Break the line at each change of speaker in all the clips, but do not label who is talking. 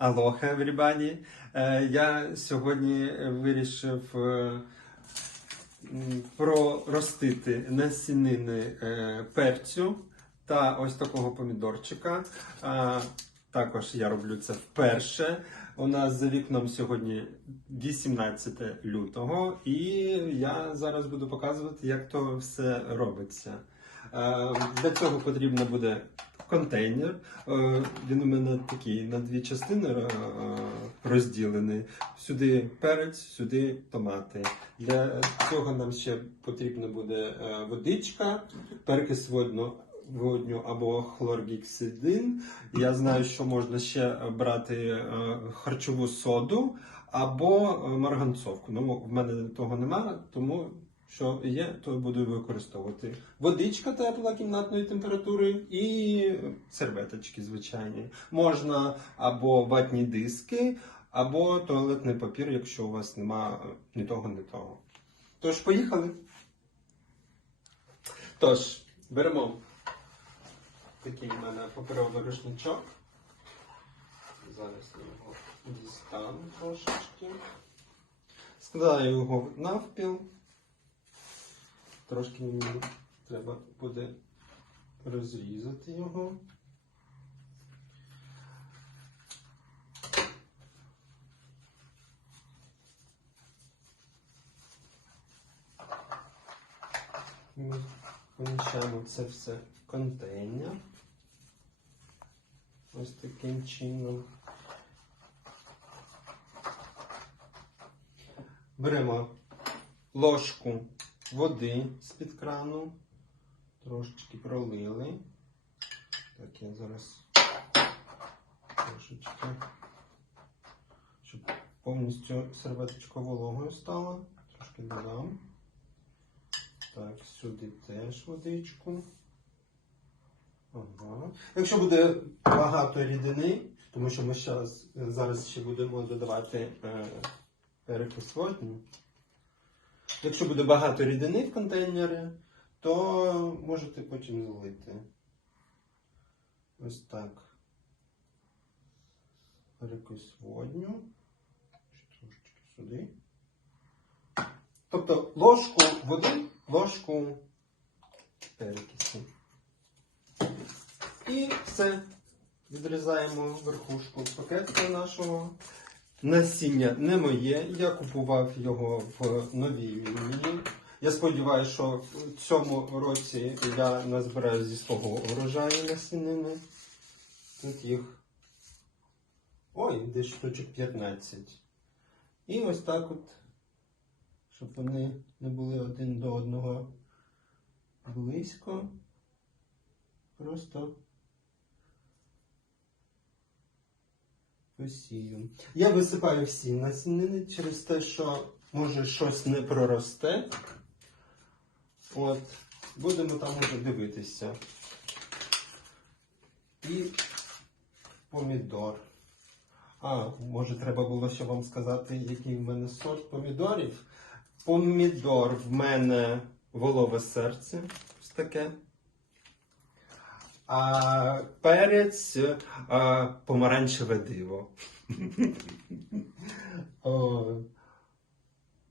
Алоха, everybody! Е, Я сьогодні вирішив е, проростити насінини е, перцю та ось такого помідорчика. Також я роблю це вперше. У нас за вікном сьогодні 18 лютого, і я зараз буду показувати, як то все робиться. Е, Для цього потрібно буде контейнер. Е, Він у мене такий на дві частини е, розділений. Сюди перець, сюди томати. Для цього нам ще потрібна буде водичка, перекис водну. Водню або хлоргіксидин. Я знаю, що можна ще брати харчову соду або марганцовку. Ну, в мене того немає, тому що є, то буду використовувати. Водичка тепла кімнатної температури і серветочки звичайні. Можна або ватні диски, або туалетний папір, якщо у вас немає ні того, ні того. Тож, поїхали. Тож, беремо такий в мене паперовий рушничок. Зараз я його дістану трошечки. Складаю його навпіл. Трошки мені треба буде розрізати його. Ми поміщаємо це все в контейнер. Ось таким чином. Беремо ложку води з-під крану. Трошечки пролили. Так, я зараз трошечки, щоб повністю серветочка вологою стала. Трошки додам. Так, сюди теж водичку. Ага. Якщо буде багато рідини, тому що ми зараз, ще будемо додавати е, перекис водню. Якщо буде багато рідини в контейнері, то можете потім залити. Ось так. Перекис водню. Трошечки сюди. Тобто ложку води, ложку перекису. І все. Відрізаємо верхушку пакетика нашого. Насіння не моє. Я купував його в новій лінії. Я сподіваюся, що в цьому році я назбираю зі свого урожаю насінини. Тут їх. Ой, десь штучок 15. І ось так от, щоб вони не були один до одного близько. Просто посію. Я висипаю всі насінини через те, що може щось не проросте. От, будемо там уже дивитися. І помідор. А, може треба було ще вам сказати, який в мене сорт помідорів. Помідор в мене волове серце. Ось таке. А перець а, помаранчеве диво. О,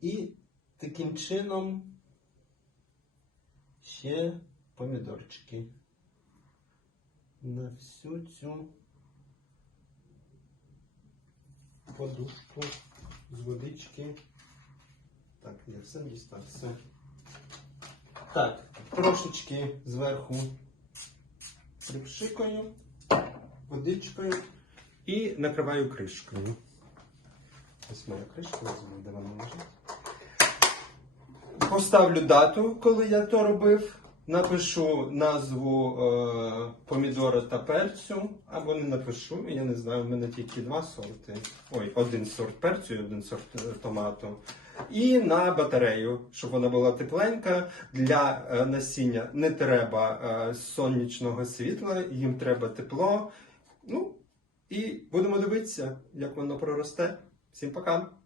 і таким чином ще помідорчики. На всю цю подушку з водички. Так, я все дістав, все. Так, трошечки зверху припшикаю водичкою і накриваю кришкою. Ось моя кришка, де вона лежить. Поставлю дату, коли я то робив. Напишу назву е, помідора та перцю, або не напишу, я не знаю, в мене тільки два сорти. Ой, один сорт перцю і один сорт е, томату. І на батарею, щоб вона була тепленька. Для е, насіння не треба е, сонячного світла, їм треба тепло. Ну, і будемо дивитися, як воно проросте. Всім пока!